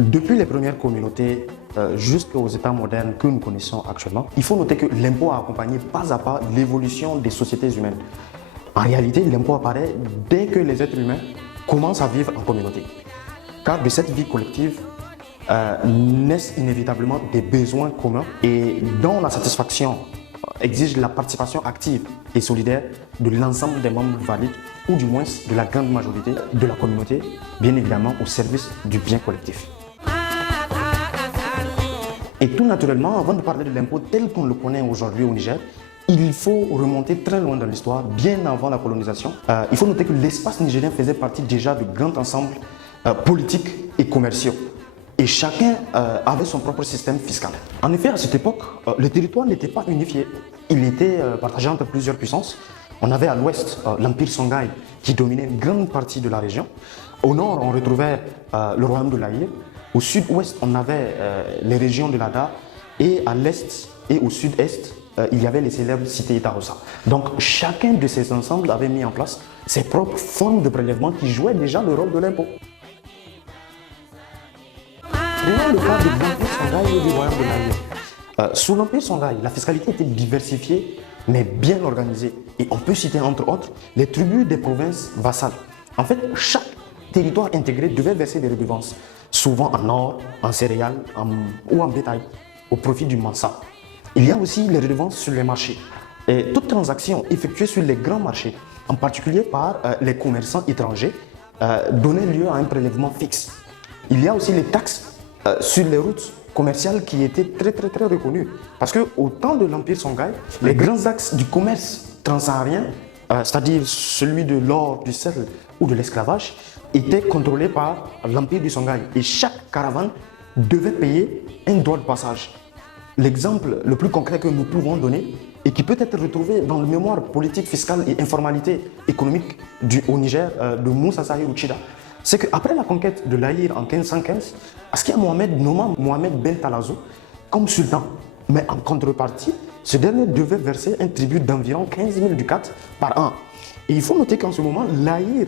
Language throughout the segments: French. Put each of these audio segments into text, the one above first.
Depuis les premières communautés jusqu'aux États modernes que nous connaissons actuellement, il faut noter que l'impôt a accompagné pas à pas l'évolution des sociétés humaines. En réalité, l'impôt apparaît dès que les êtres humains commencent à vivre en communauté. Car de cette vie collective naissent inévitablement des besoins communs et dont la satisfaction exige la participation active et solidaire de l'ensemble des membres valides ou du moins de la grande majorité de la communauté, bien évidemment au service du bien collectif. Et tout naturellement, avant de parler de l'impôt tel qu'on le connaît aujourd'hui au Niger, il faut remonter très loin dans l'histoire, bien avant la colonisation. Il faut noter que l'espace nigérien faisait partie déjà de grands ensembles politiques et commerciaux. Et chacun avait son propre système fiscal. En effet, à cette époque, le territoire n'était pas unifié. Il était partagé entre plusieurs puissances. On avait à l'ouest l'Empire Songhai qui dominait une grande partie de la région. Au nord, on retrouvait le royaume de l'Aïr. Au sud-ouest, on avait les régions de l'Ada. Et à l'est et au sud-est, il y avait les célèbres cités-États Hausa. Donc chacun de ces ensembles avait mis en place ses propres formes de prélèvement qui jouaient déjà le rôle de l'impôt. Prenons le cas de l'Empire Songhai et du royaume de l'Aïr. Sous l'Empire Songhai, la fiscalité était diversifiée mais bien organisée. Et on peut citer entre autres les tribus des provinces vassales. En fait, chaque territoire intégré devait verser des redevances, souvent en or, en céréales ou en bétail, au profit du Mansa. Il y a aussi les redevances sur les marchés. Et toute transaction effectuée sur les grands marchés, en particulier par les commerçants étrangers, donnait lieu à un prélèvement fixe. Il y a aussi les taxes sur les routes commerciales qui étaient très reconnues. Parce qu'au temps de l'Empire Songhai, les grands axes du commerce transsaharien, c'est-à-dire celui de l'or, du sel ou de l'esclavage, étaient contrôlés par l'Empire du Songhai. Et chaque caravane devait payer un droit de passage. L'exemple le plus concret que nous pouvons donner et qui peut être retrouvé dans le mémoire politique, fiscale et informalité économique au Niger de Moussa Sahir Uchida, c'est qu'après la conquête de l'Aïr en 1515, Askia Mohamed nomma Mohamed Ben Talazo comme sultan. Mais en contrepartie, ce dernier devait verser un tribut d'environ 15 000 ducats par an. Et il faut noter qu'en ce moment, l'Aïr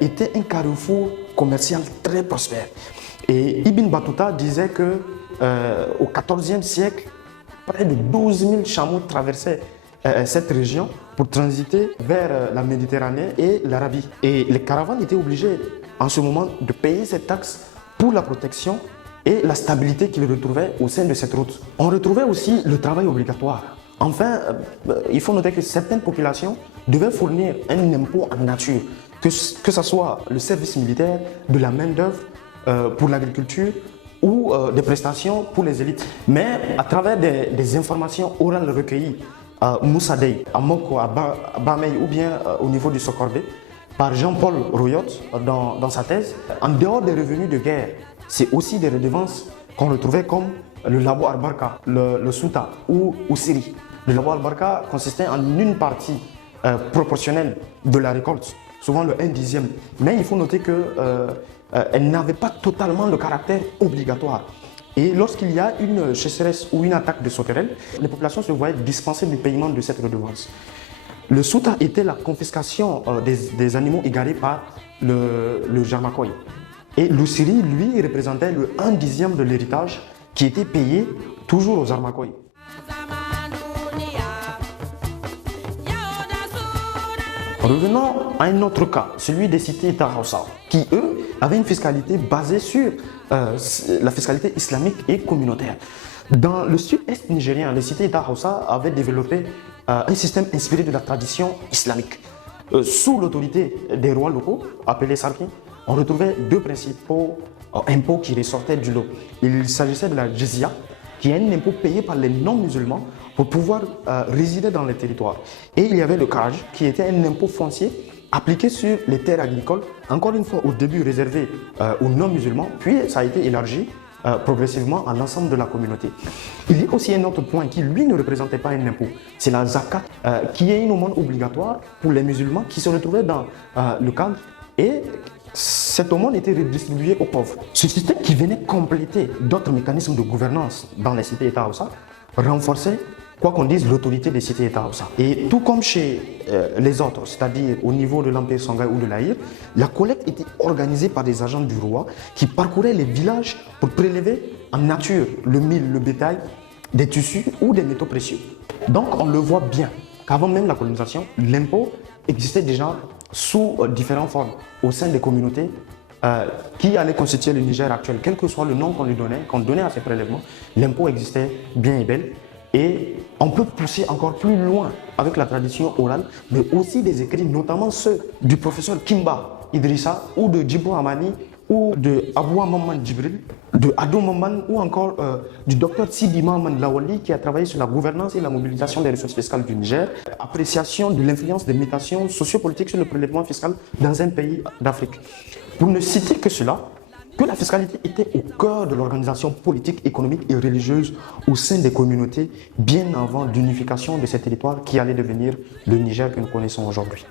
était un carrefour commercial très prospère. Et Ibn Battuta disait que au XIVe siècle, près de 12 000 chameaux traversaient cette région pour transiter vers la Méditerranée et l'Arabie. Et les caravanes étaient obligées en ce moment de payer cette taxe pour la protection et la stabilité qu'ils retrouvaient au sein de cette route. On retrouvait aussi le travail obligatoire. Enfin, il faut noter que certaines populations devaient fournir un impôt en nature, que ce soit le service militaire, de la main-d'œuvre pour l'agriculture ou des prestations pour les élites. Mais à travers des informations orales recueillies à Moussadei, à Moko, à Bamei ou bien au niveau du Sokorbe, par Jean-Paul Royot dans sa thèse, en dehors des revenus de guerre, c'est aussi des redevances qu'on retrouvait comme le labo Albarka, le Souta ou Siri. Le labo Albarka consistait en une partie proportionnelle de la récolte, souvent le 1/10. Mais il faut noter qu'elle n'avait pas totalement le caractère obligatoire. Et lorsqu'il y a une sécheresse ou une attaque de sauterelles, les populations se voyaient dispensées du paiement de cette redevance. Le Souta était la confiscation des animaux égarés par le Jarmakoy. Et le Siri, lui, représentait le 1/10 de l'héritage qui était payé toujours aux Jarmakoy. Revenons à un autre cas, celui des cités-États Hausa, qui eux avaient une fiscalité basée sur la fiscalité islamique et communautaire. Dans le sud-est nigérien, les cités-États Hausa avaient développé un système inspiré de la tradition islamique. Sous l'autorité des rois locaux, appelés Sarki, on retrouvait deux principaux impôts qui ressortaient du lot. Il s'agissait de la jizya, qui est un impôt payé par les non-musulmans pour pouvoir résider dans les territoires. Et il y avait le Kharaj, qui était un impôt foncier appliqué sur les terres agricoles, encore une fois au début réservé aux non-musulmans, puis ça a été élargi progressivement à l'ensemble de la communauté. Il y a aussi un autre point qui, lui, ne représentait pas un impôt. C'est la zakat, qui est une aumône obligatoire pour les musulmans qui se retrouvaient dans le cadre. Et cette aumône était redistribuée aux pauvres. Ce système qui venait compléter d'autres mécanismes de gouvernance dans les cités-États Hausa renforçait quoi qu'on dise, l'autorité des cités-États. Et tout comme chez les autres, c'est-à-dire au niveau de l'Empire Songhai ou de l'Aïr, la collecte était organisée par des agents du roi qui parcouraient les villages pour prélever en nature le mil, le bétail, des tissus ou des métaux précieux. Donc on le voit bien qu'avant même la colonisation, l'impôt existait déjà sous différentes formes au sein des communautés qui allaient constituer le Niger actuel. Quel que soit le nom qu'on donnait à ces prélèvements, l'impôt existait bien et belle. Et on peut pousser encore plus loin avec la tradition orale, mais aussi des écrits, notamment ceux du professeur Kimba Idrissa ou de Djibo Amani ou de Abou Maman Djibril, de Adou Maman ou encore du docteur Sidi Maman Lawali qui a travaillé sur la gouvernance et la mobilisation des ressources fiscales du Niger, appréciation de l'influence des mutations sociopolitiques sur le prélèvement fiscal dans un pays d'Afrique. Pour ne citer que cela, que la fiscalité était au cœur de l'organisation politique, économique et religieuse au sein des communautés bien avant l'unification de ces territoires qui allait devenir le Niger que nous connaissons aujourd'hui.